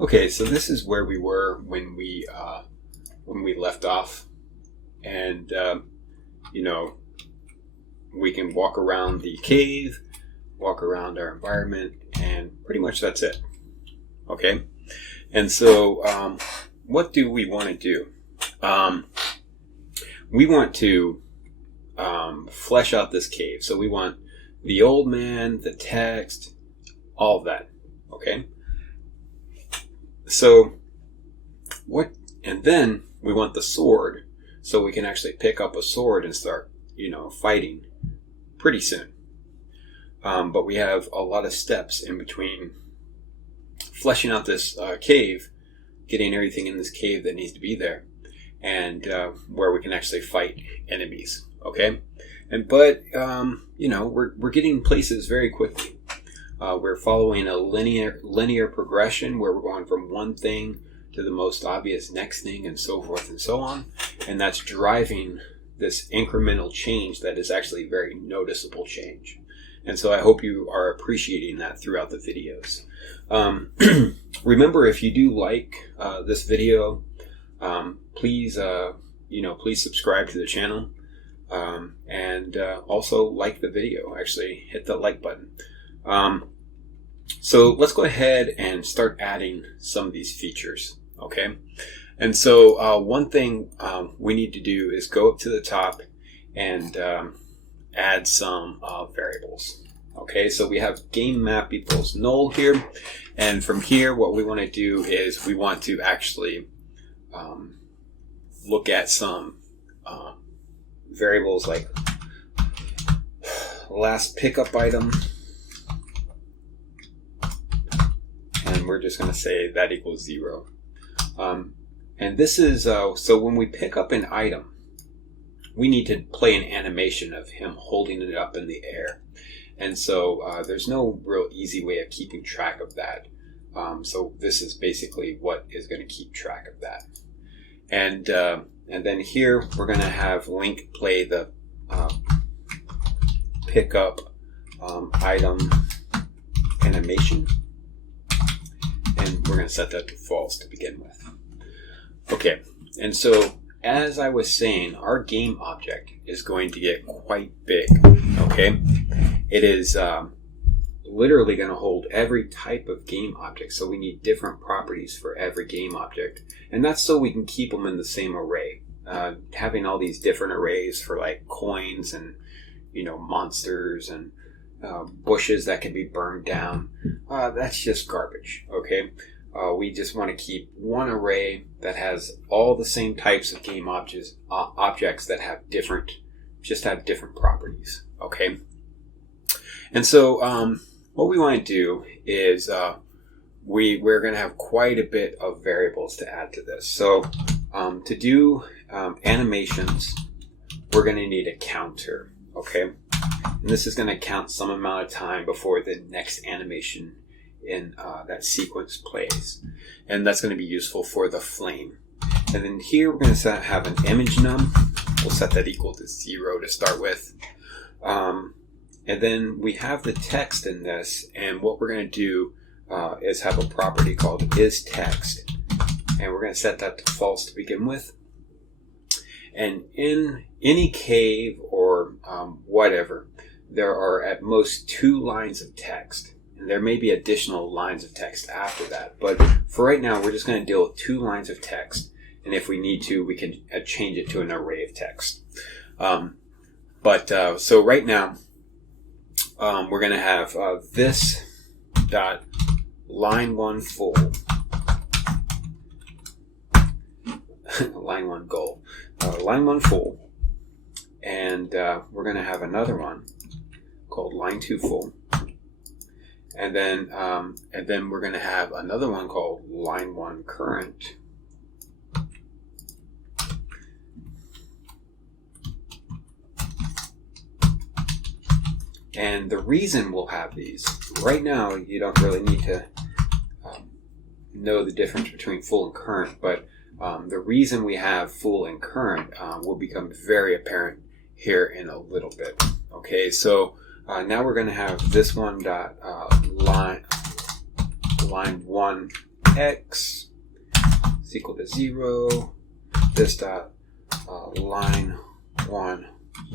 Okay, so this is where we were when we left off, and you know, we can walk around the cave, walk around our environment, and pretty much that's it. Okay, and so what do we want to do? We want to flesh out this cave. So we want the old man, the text, all of that. Okay. So and then we want the sword, so we can actually pick up a sword and start, fighting pretty soon. But we have a lot of steps in between fleshing out this cave, getting everything in this cave that needs to be there, and where we can actually fight enemies. Okay, but we're getting places very quickly. We're following a linear progression where we're going from one thing to the most obvious next thing, and so forth and so on. And that's driving this incremental change that is actually very noticeable change. And so I hope you are appreciating that throughout the videos. Remember, if you do like this video, please subscribe to the channel, and also like the video. Actually, hit the like button. So let's go ahead and start adding some of these features. Okay, and so one thing we need to do is go up to the top and add some variables. Okay, so we have game map equals null here, and from here what we want to do is we want to actually look at some variables like last pickup item, and we're just going to say that equals 0. And this is so when we pick up an item, we need to play an animation of him holding it up in the air. And so there's no real easy way of keeping track of that. So this is basically what is going to keep track of that. And then here we're going to have Link play the pickup item animation. And we're going to set that to false to begin with. Okay, and so as I was saying, our game object is going to get quite big. Okay, it is literally going to hold every type of game object. So we need different properties for every game object, and that's so we can keep them in the same array. Having all these different arrays for like coins and monsters and bushes that can be burned down, that's just garbage. Okay, we just want to keep one array that has all the same types of game objects that have different properties. Okay, and so what we want to do is we're going to have quite a bit of variables to add to this. So to do animations, we're going to need a counter. Okay, and this is going to count some amount of time before the next animation in that sequence plays, and that's going to be useful for the flame. And then here we're going to have an image num. We'll set that equal to 0 to start with, and then we have the text in this, and what we're going to do is have a property called isText, and we're going to set that to false to begin with. And in any cave or whatever, there are at most 2 lines of text. And there may be additional lines of text after that. But for right now, we're just going to deal with 2 lines of text. And if we need to, we can change it to an array of text. So right now, we're going to have this dot line 1 full. Line 1 goal. Line 1 full. And we're going to have another one called line 2 full. And then we're going to have another one called line 1 current. And the reason we'll have these, right now you don't really need to know the difference between full and current, but the reason we have full and current will become very apparent here in a little bit. Okay, so now we're going to have this one dot line 1 x is equal to 0. This dot line 1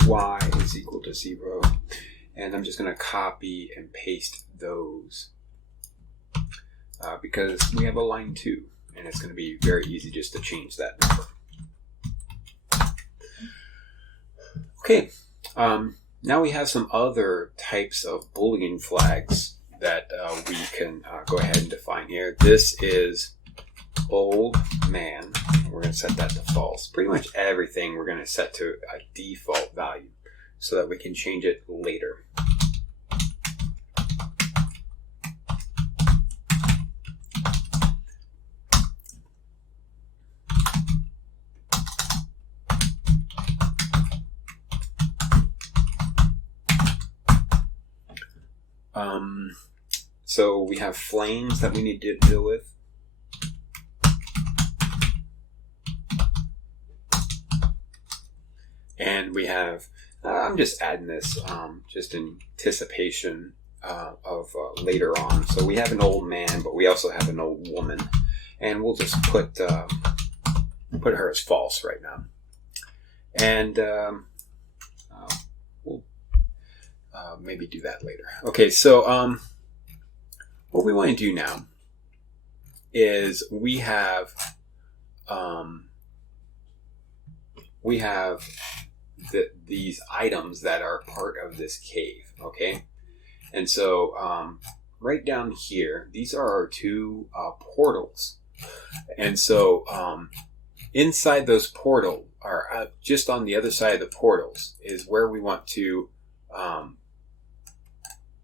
y is equal to 0. And I'm just going to copy and paste those because we have a line 2, and it's going to be very easy just to change that number. Okay, now we have some other types of Boolean flags that we can go ahead and define here. This is old man. We're going to set that to false. Pretty much everything we're going to set to a default value so that we can change it later. So we have flames that we need to deal with. And we have, I'm just adding this just in anticipation of later on. So we have an old man, but we also have an old woman. And we'll just put her as false right now. And we'll maybe do that later. Okay, so what we want to do now is we have these items that are part of this cave, okay? And so right down here, these are our two portals. And so inside those portals, or just on the other side of the portals, is where we want to,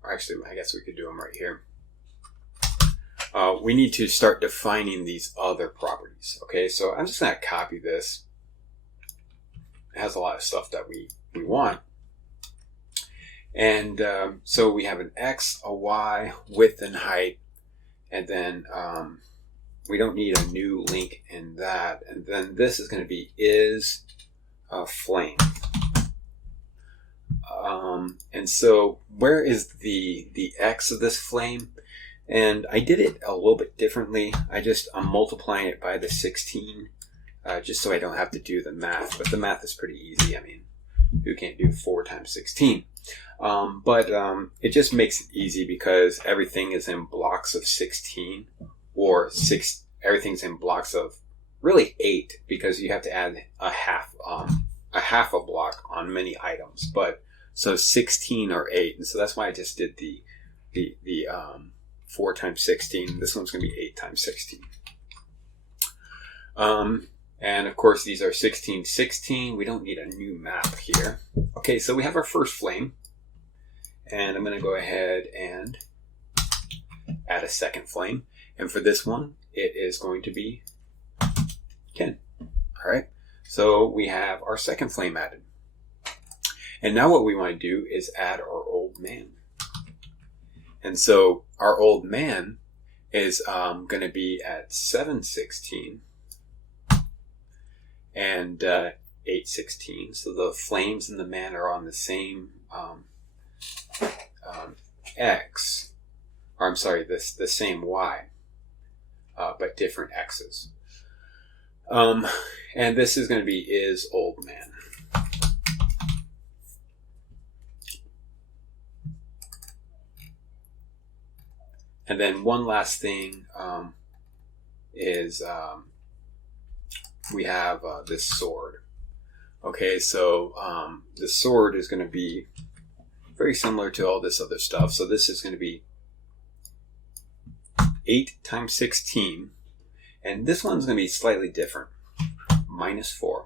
actually, I guess we could do them right here. We need to start defining these other properties, okay? So I'm just going to copy this. It has a lot of stuff that we want. And so we have an x, a y, width and height, and then we don't need a new link in that. And then this is going to be is a flame. And so where is the x of this flame? And I did it a little bit differently. I'm multiplying it by the 16. Just so I don't have to do the math. But the math is pretty easy. I mean, who can't do 4 times 16? But it just makes it easy because everything is in blocks of 16, or everything's in blocks of really 8, because you have to add a half a block on many items. But so 16 or 8, and so that's why I just did the 4 times 16. This one's going to be 8 times 16. And of course, these are 16, 16. We don't need a new map here. Okay, so we have our first flame. And I'm going to go ahead and add a second flame. And for this one, it is going to be 10. All right, so we have our second flame added. And now what we want to do is add our old man. And so our old man is going to be at 716. And 816. So the flames and the man are on the same x, or I'm sorry, the same y, but different x's. And this is going to be is old man. And then one last thing is we have this sword. Okay, so the sword is going to be very similar to all this other stuff. So this is going to be 8 times 16. And this one's going to be slightly different. Minus 4.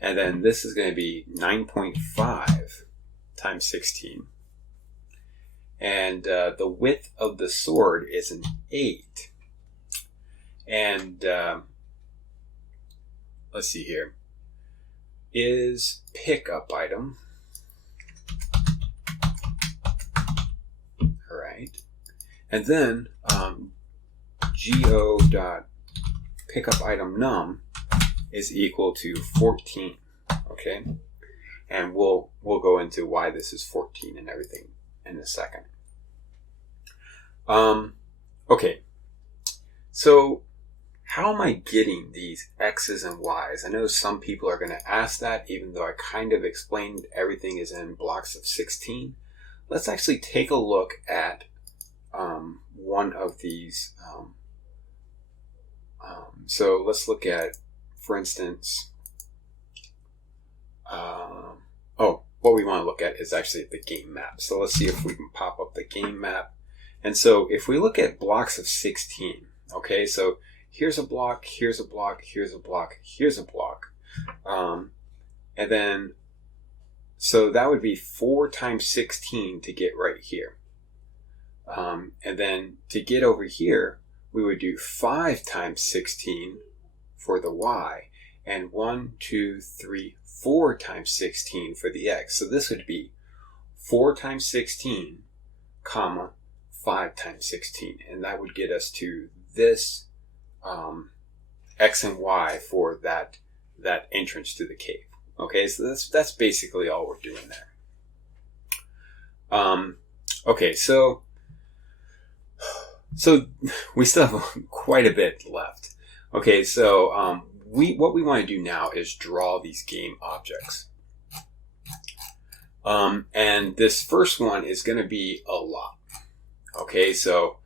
And then this is going to be 9.5 times 16. And the width of the sword is an 8. And let's see here. Is pickup item. All right. And then go.pickup item num is equal to 14. Okay. And we'll go into why this is 14 and everything in a second. Okay. So how am I getting these X's and Y's? I know some people are going to ask that, even though I kind of explained everything is in blocks of 16. Let's actually take a look at one of these. So let's look at, for instance, what we want to look at is actually the game map. So let's see if we can pop up the game map. And so if we look at blocks of 16, okay, so here's a block, here's a block, here's a block, here's a block. And then, so that would be 4 times 16 to get right here. And then to get over here, we would do 5 times 16 for the Y, and 1, 2, 3, 4 times 16 for the X. So this would be 4 times 16, comma, 5 times 16. And that would get us to this X and Y for that entrance to the cave. Okay, so that's basically all we're doing there. Okay, so we still have quite a bit left. Okay, so what we want to do now is draw these game objects. And this first one is going to be a lot. Okay, so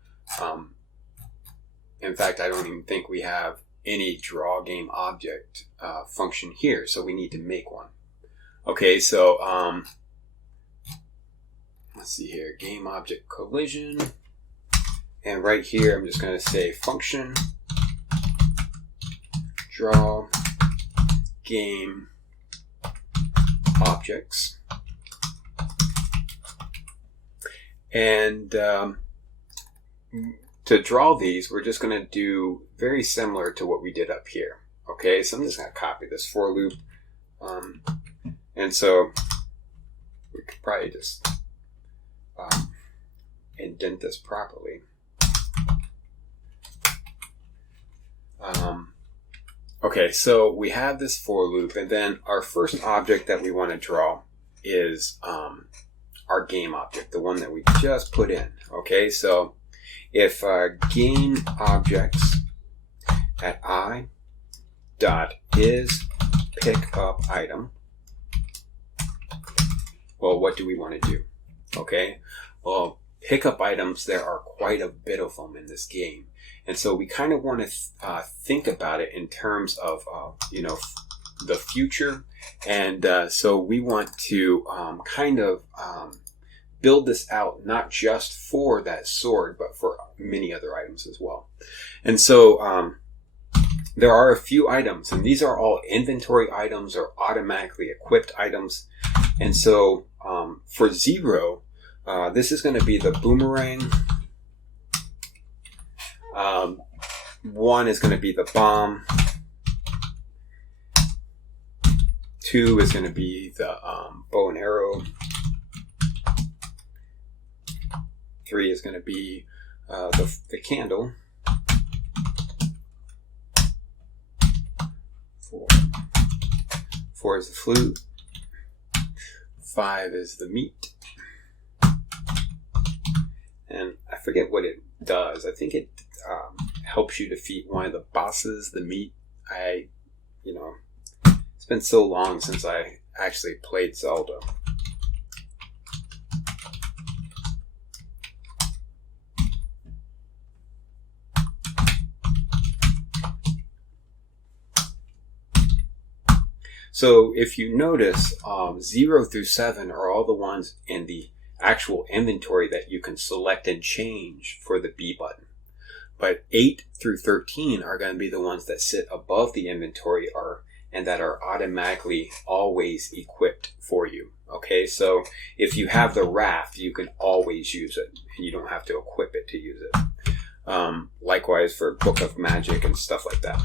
in fact, I don't even think we have any draw game object function here, so we need to make one. Okay, so let's see here, game object collision. And right here, I'm just going to say function draw game objects. And to draw these, we're just going to do very similar to what we did up here. Okay, so I'm just going to copy this for loop. And so we could probably just indent this properly. Okay, so we have this for loop, and then our first object that we want to draw is our game object, the one that we just put in. Okay, so if game objects at I dot is pick up item, well, what do we want to do? Okay, well, pick up items, there are quite a bit of them in this game. And so we kind of want to think about it in terms of, the future. And so we want to kind of build this out, not just for that sword, but for many other items as well. And so there are a few items, and these are all inventory items or automatically equipped items. And so for 0, this is going to be the boomerang. 1 is going to be the bomb. 2 is going to be the bow and arrow. 3 is going to be the candle. 4 is the flute. 5 is the meat. And I forget what it does. I think it helps you defeat one of the bosses, the meat. It's been so long since I actually played Zelda. So if you notice, 0 through 7 are all the ones in the actual inventory that you can select and change for the B button. But 8 through 13 are going to be the ones that sit above the inventory and that are automatically always equipped for you. Okay, so if you have the raft, you can always use it, and you don't have to equip it to use it. Likewise for Book of Magic and stuff like that.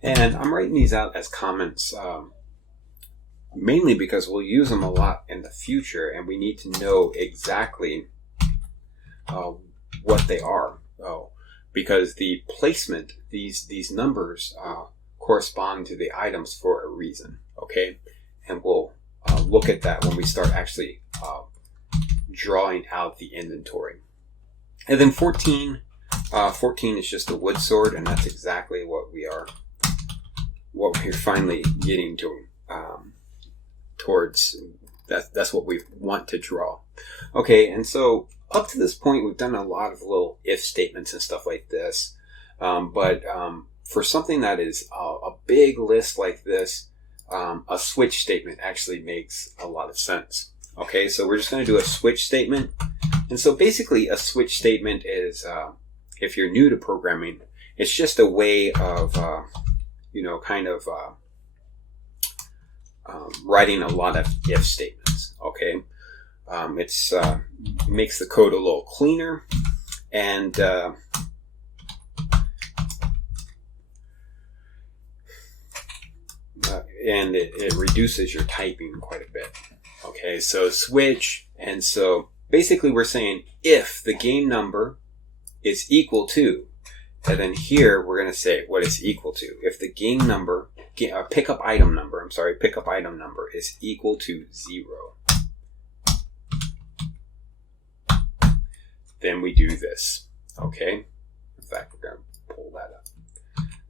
And I'm writing these out as comments mainly because we'll use them a lot in the future, and we need to know exactly what they are. because the placement, these numbers correspond to the items for a reason, okay? And we'll look at that when we start actually drawing out the inventory. And then 14 is just a wood sword, and that's exactly what we're finally getting to towards. That's what we want to draw. Okay, and so up to this point, we've done a lot of little if statements and stuff like this. But for something that is a big list like this, a switch statement actually makes a lot of sense. Okay, so we're just going to do a switch statement. And so basically a switch statement is, if you're new to programming, it's just a way of, writing a lot of if statements. Okay, it's makes the code a little cleaner, and it reduces your typing quite a bit. Okay, so switch, and so basically we're saying if the game number is equal to, and then here we're going to say what it's equal to. If the game number, pickup item number is equal to 0, then we do this. Okay, in fact, we're going to pull that up.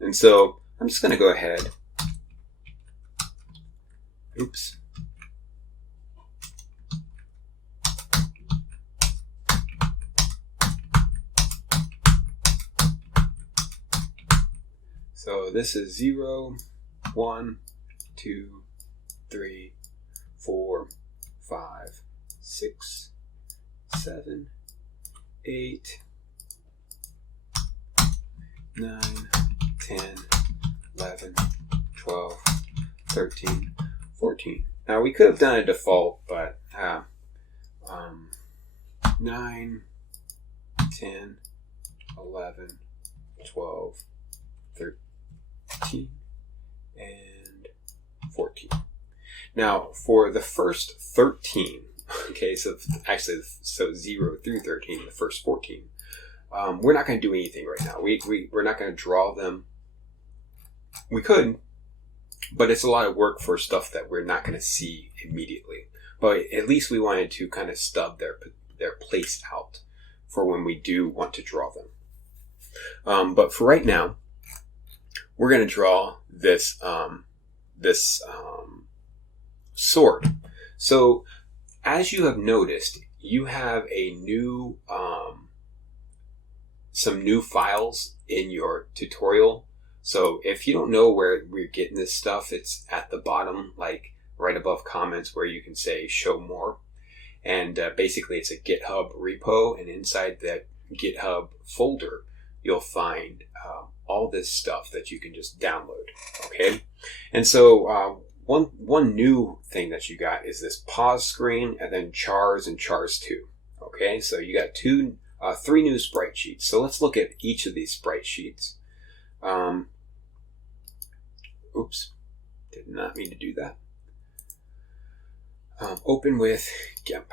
And so I'm just going to go ahead. Oops. So this is 0, 1, 2, 3, 4, 5, 6, 7, 8, 9, 10, 11, 12, 13, 14. Now we could have done a default, but 9, 10, 11, 12, 13, and 14. Now for the first 13, okay, so 0 through 13, the first 14, we're not going to do anything right now. We're not going to draw them. We could, but it's a lot of work for stuff that we're not going to see immediately. But at least we wanted to kind of stub their place out for when we do want to draw them. But for right now, we're going to draw this sword. So as you have noticed, you have a new some new files in your tutorial. So if you don't know where we're getting this stuff, it's at the bottom, like right above comments, where you can say show more. And basically it's a GitHub repo, and inside that GitHub folder you'll find all this stuff that you can just download. Okay, and so one new thing that you got is this pause screen, and then chars and chars 2. Okay, so you got 3 new sprite sheets. So let's look at each of these sprite sheets. Oops, did not mean to do that. Open with GIMP.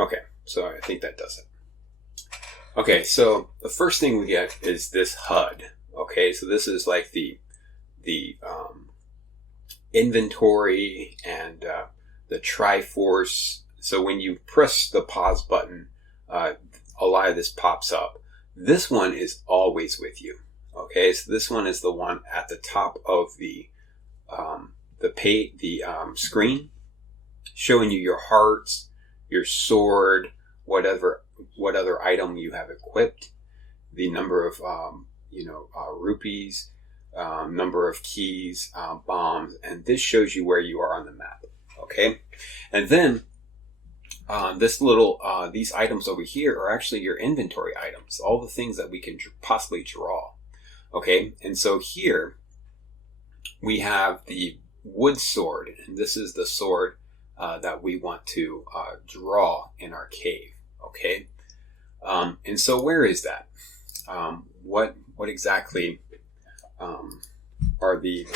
Okay, so I think that does it. Okay, so the first thing we get is this HUD. Okay, so this is like the inventory and the Triforce. So when you press the pause button, a lot of this pops up. This one is always with you. Okay, so this one is the one at the top of the screen, showing you your hearts, your sword, what other item you have equipped, the number of rupees, number of keys, bombs, and this shows you where you are on the map. Okay, and then this little these items over here are actually your inventory items, all the things that we can possibly draw. Okay, and so here we have the wood sword, and this is the sword that we want to draw in our cave. Okay, and so where is that? What exactly are the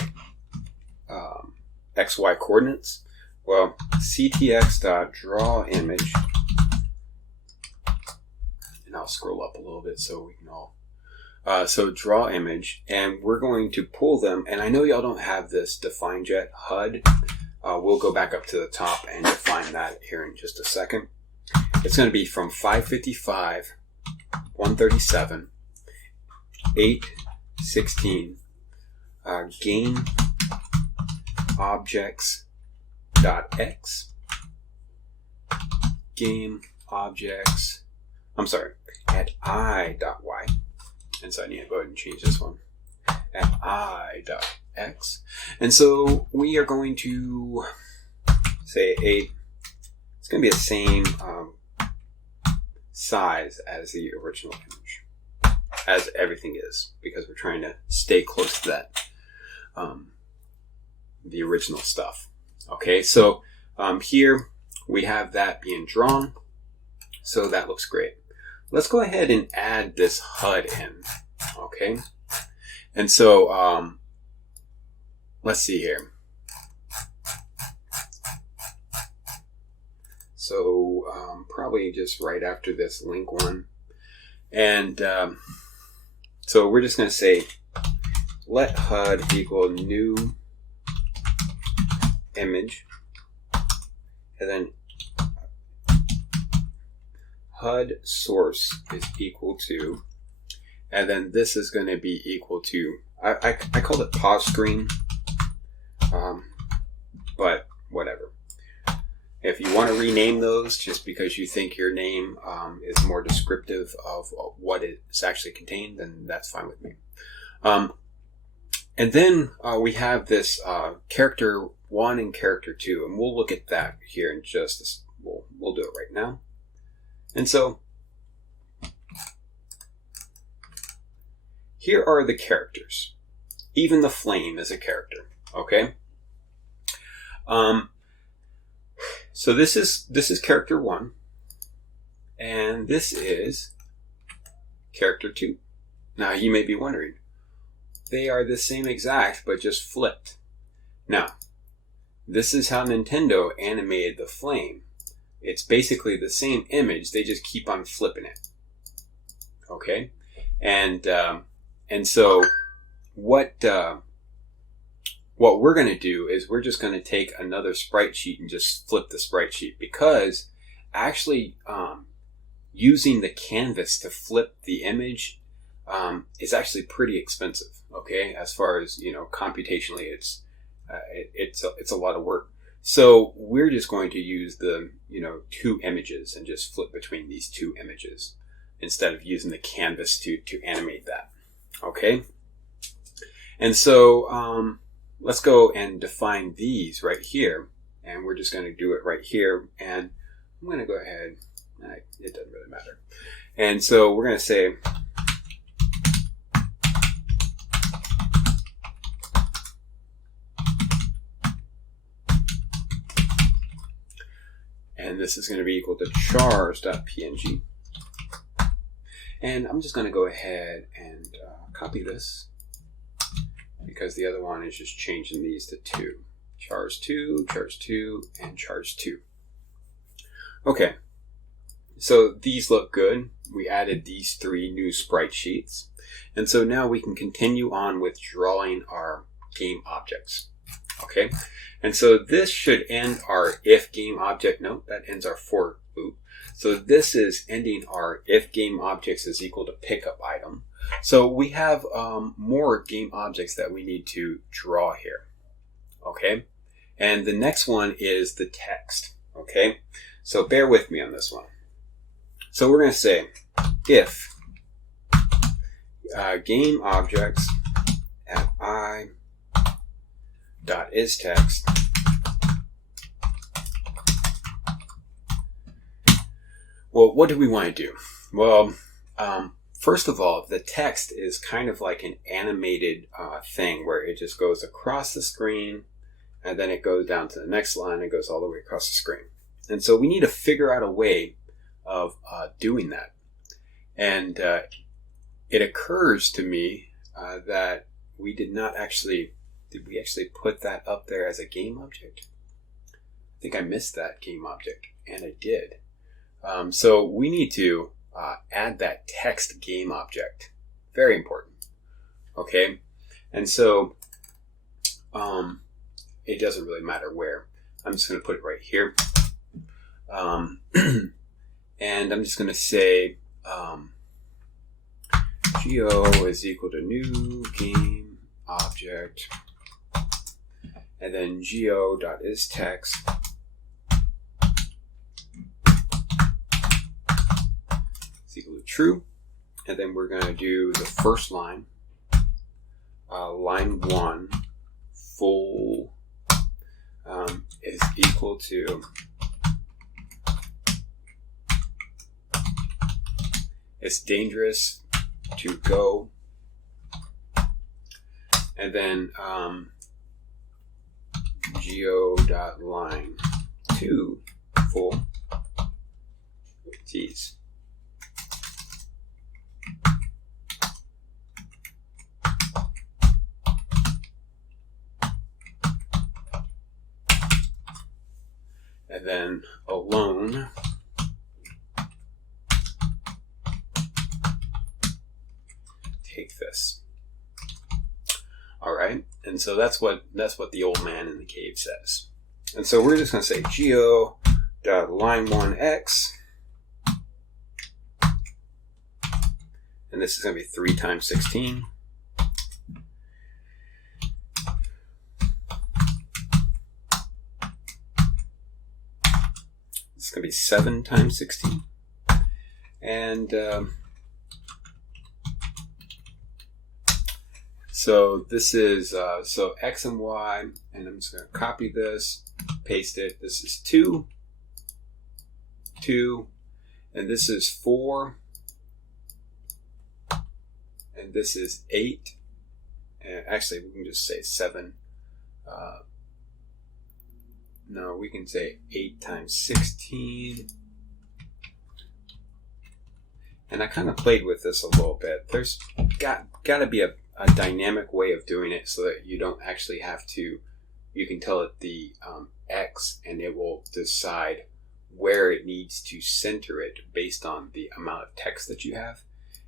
XY coordinates? Well, ctx.drawImage, and I'll scroll up a little bit so we can all. So draw image, and we're going to pull them. And I know y'all don't have this defined yet, HUD. We'll go back up to the top and define that here in just a second. It's going to be from 555, 137, 816, game objects.x, game objects, at I.y. And so I need to go ahead and change this one at I.x. And so we are going to say 8. It's going to be the same size as the original image, as everything is, because we're trying to stay close to that, the original stuff. Okay, so here we have that being drawn, so that looks great. Let's go ahead and add this HUD in, okay? And so, let's see here. So, probably just right after this link one. And so we're just going to say, let HUD equal new image, and then HUD source is equal to, and then this is going to be equal to, I called it pause screen, but whatever. If you want to rename those just because you think your name is more descriptive of what it's actually contained, then that's fine with me. And then we have this character 1 and character 2, and we'll look at that here in just we'll do it right now. And so here are the characters. Even the flame is a character, okay? So this is character 1, and this is character 2. Now you may be wondering, they are the same exact, but just flipped. Now, this is how Nintendo animated the flame. It's basically the same image, they just keep on flipping it. Okay? And so what we're going to do is we're just going to take another sprite sheet and just flip the sprite sheet, because actually using the canvas to flip the image is actually pretty expensive. Okay, as far as computationally, it's a lot of work. So we're just going to use the two images and just flip between these two images instead of using the canvas to animate that. Okay, and so let's go and define these right here, and we're just going to do it right here. And I'm going to go ahead. It doesn't really matter. And so we're going to say and this is going to be equal to chars.png. And I'm just going to go ahead and copy this, because the other one is just changing these to 2. Chars 2, and chars 2. Okay, so these look good. We added these 3 new sprite sheets. And so now we can continue on with drawing our game objects. Okay, and so this should end our if game object. Note that ends our for loop. So this is ending our if game objects is equal to pickup item. So we have more game objects that we need to draw here. Okay, and the next one is the text. Okay, so bear with me on this one. So we're going to say if game objects at I.isText well, what do we want to do? Well, first of all, the text is kind of like an animated thing where it just goes across the screen and then it goes down to the next line and goes all the way across the screen. And so we need to figure out a way of doing that. And it occurs to me that did we actually put that up there as a game object? I think I missed that game object, and I did. So we need to add that text game object. Very important. Okay? And so it doesn't really matter where. I'm just going to put it right here. And I'm just going to say geo is equal to new game object, and then geo.isText is equal to true. And then we're going to do the first line, line 1 full is equal to it's dangerous to go, and then geo.line 2 full T's. And then alone take this. All right, and so that's what the old man in the cave says. And so we're just going to say geo.line1x, and this is going to be 3 times 16. It's going to be 7 times 16. And so this is, so x and y, and I'm just going to copy this, paste it. This is 2, 2, and this is 4, and this is 8. And actually, we can just say 7. No, we can say 8 times 16. And I kind of played with this a little bit. There's got to be a dynamic way of doing it so that you don't actually have to, you can tell it the X and it will decide where it needs to center it based on the amount of text that you have.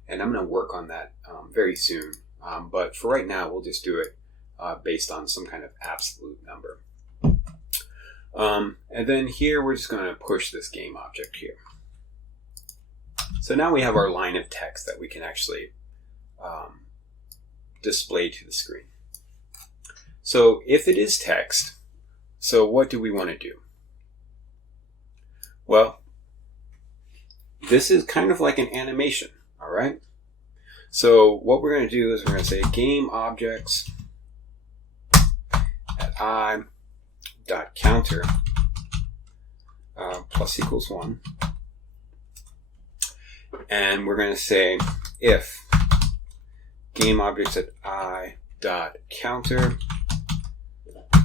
And I'm going to work on that very soon. But for right now, we'll just do it based on some kind of absolute number. And then here, we're just going to push this game object here. So now we have our line of text that we can actually display to the screen. So if it is text, so what do we want to do? Well, this is kind of like an animation, all right? So what we're going to do is we're going to say game objects at I dot counter plus equals 1, and we're going to say if game objects at I dot counter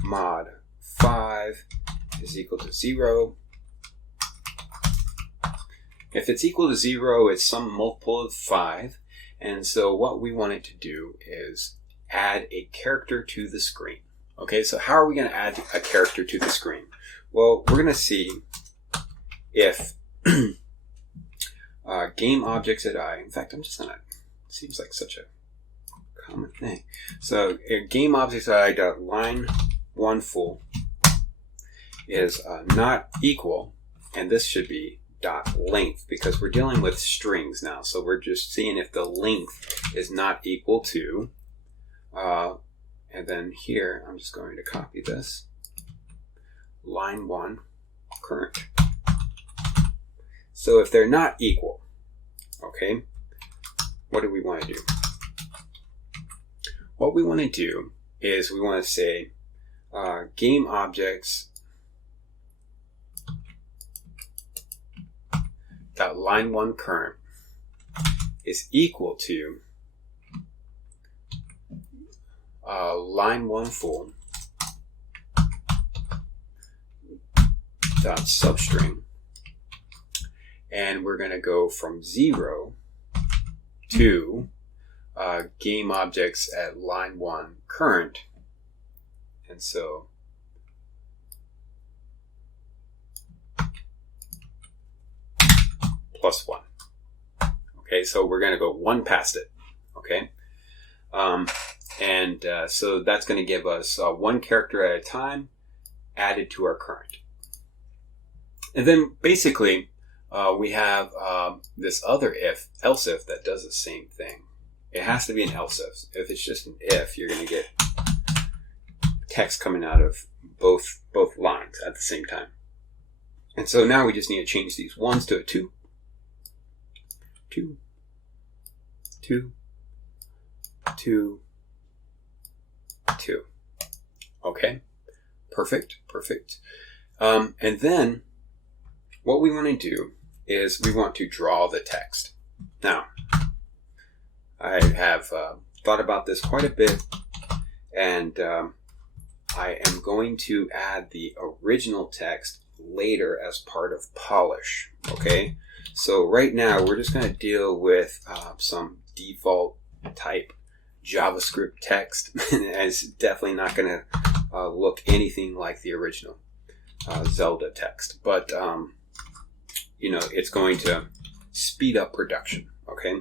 mod 5 is equal to 0. If it's equal to 0, it's some multiple of 5, and so what we want it to do is add a character to the screen. Okay, so how are we going to add a character to the screen? Well, we're going to see if game objects at I, in fact, I'm just going to, seems like such a common thing. So game objects at I dot line 1 full is not equal, and this should be dot length because we're dealing with strings now. So we're just seeing if the length is not equal to, and then here, I'm just going to copy this. Line 1, current. So if they're not equal, okay, what do we want to do? What we want to do is we want to say game objects dot line 1 current is equal to line 1 full dot substring, and we're going to go from 0 to game objects at line 1 current. And so plus 1. Okay, so we're going to go 1 past it. Okay, so that's going to give us 1 character at a time added to our current. And then basically we have this other else if that does the same thing. It has to be an else if. If it's just an if, you're going to get text coming out of both lines at the same time. And so now we just need to change these 1s to a 2. 2, 2, 2, 2. Okay, perfect. And then what we want to do is we want to draw the text. Now, I have thought about this quite a bit, and I am going to add the original text later as part of polish. Okay, so right now we're just going to deal with some default type JavaScript text. It's definitely not going to look anything like the original Zelda text, but it's going to speed up production. Okay,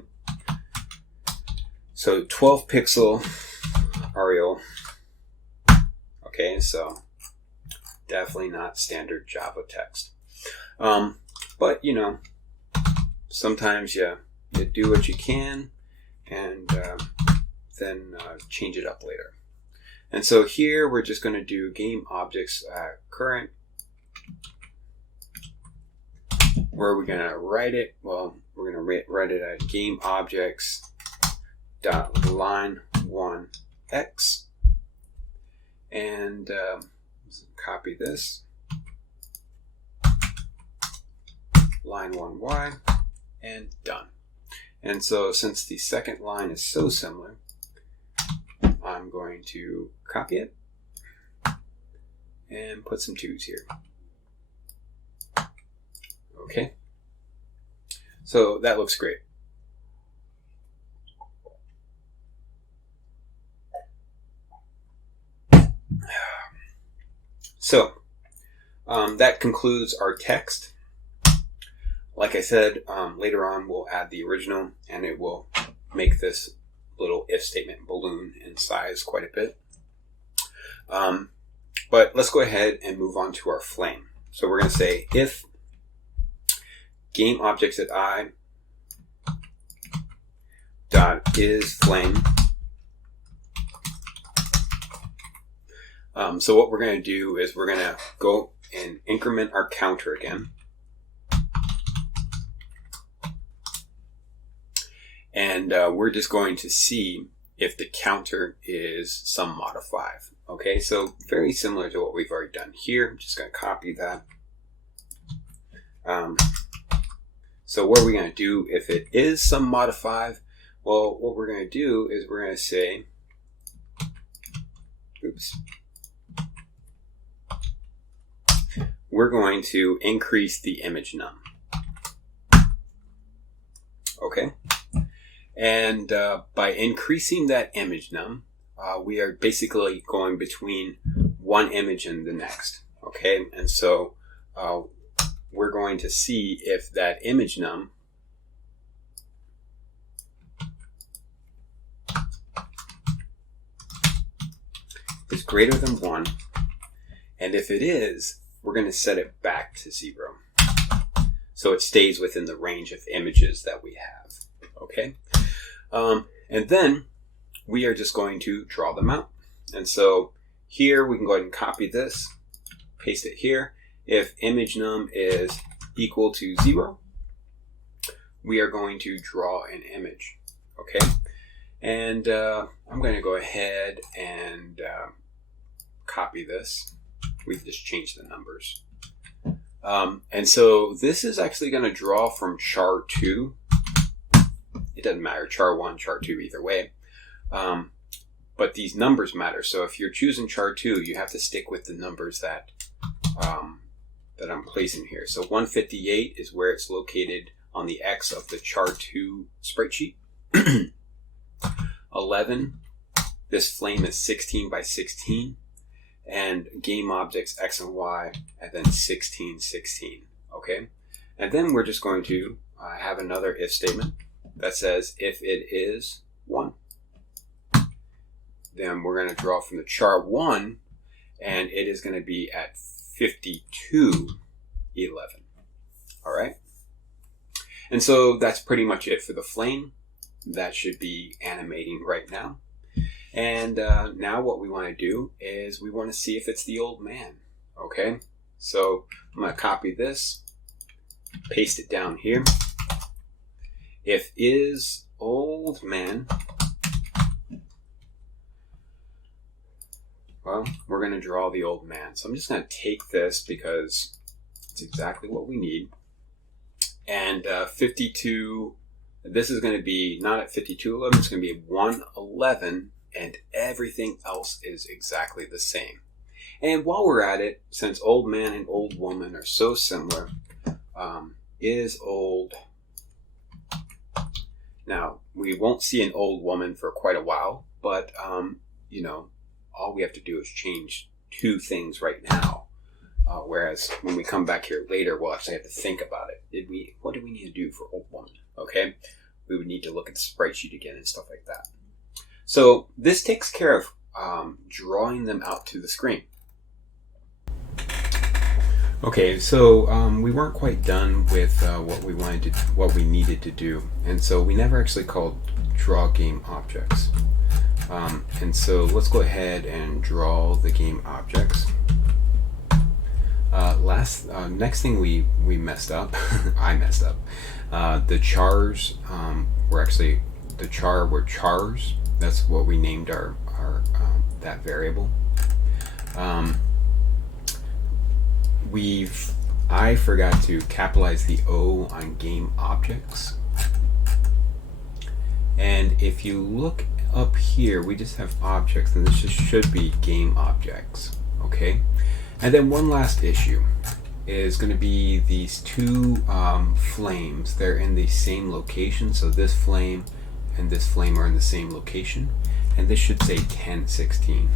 so 12 pixel Arial. Okay, so definitely not standard Java text. But sometimes you do what you can, and then change it up later. And so here we're just going to do game objects current. Where are we going to write it? Well, we're going to write it at game objects dot line 1 x, and copy this, line 1 y, and done. And so since the second line is so similar, I'm going to copy it and put some 2s here. Okay, so that looks great. So that concludes our text. Like I said, later on we'll add the original, and it will make this little if statement balloon in size quite a bit. But let's go ahead and move on to our flame. So we're going to say if game objects at I dot is flame. So what we're going to do is we're going to go and increment our counter again. And we're just going to see if the counter is some mod of 5. Okay, so very similar to what we've already done here. I'm just going to copy that. So what are we going to do if it is some mod of 5? Well, what we're going to do is we're going to say, we're going to increase the image num. Okay, and by increasing that image num, we are basically going between one image and the next. Okay, and so we're going to see if that image num is greater than 1, and if it is, we're going to set it back to 0. So it stays within the range of images that we have. Okay? And then we are just going to draw them out. And so here we can go ahead and copy this, paste it here. If image num is equal to 0, we are going to draw an image. Okay? And I'm going to go ahead and copy this. We've just changed the numbers. And so this is actually going to draw from char 2. It doesn't matter, char 1, char 2, either way. But these numbers matter. So if you're choosing char 2, you have to stick with the numbers that that I'm placing here. So 158 is where it's located on the X of the char2 sprite sheet. 11, this flame is 16 by 16, and game objects X and Y, and then 16, 16. Okay, and then we're just going to have another if statement that says if it is 1, then we're going to draw from the char 1, and it is going to be at 52, 11. All right, and so that's pretty much it for the flame. That should be animating right now. And now what we want to do is we want to see if it's the old man. Okay, so I'm going to copy this, paste it down here. If is old man, well, we're going to draw the old man. So I'm just going to take this because it's exactly what we need. And 52, this is going to be not at 5211, it's going to be 111, and everything else is exactly the same. And while we're at it, since old man and old woman are so similar, is old. Now, we won't see an old woman for quite a while, but, all we have to do is change 2 things right now. Whereas when we come back here later, we'll actually have to think about it. What do we need to do for old woman? Okay, we would need to look at the sprite sheet again and stuff like that. So this takes care of drawing them out to the screen. Okay, so we weren't quite done with what we needed to do, and so we never actually called draw game objects. And so let's go ahead and draw the game objects. Next thing we messed up, I messed up. The chars were actually, the char were chars. That's what we named our that variable. I forgot to capitalize the O on game objects. And if you look up here, we just have objects, and this just should be game objects. Okay. And then one last issue is going to be these 2 flames. They're in the same location, so this flame and this flame are in the same location, and this should say 1016.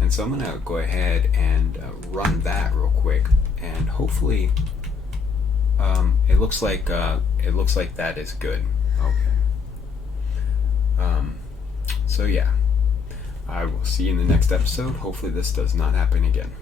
And so I'm going to go ahead and run that real quick, and hopefully it looks like that is good. Okay. So yeah, I will see you in the next episode. Hopefully this does not happen again.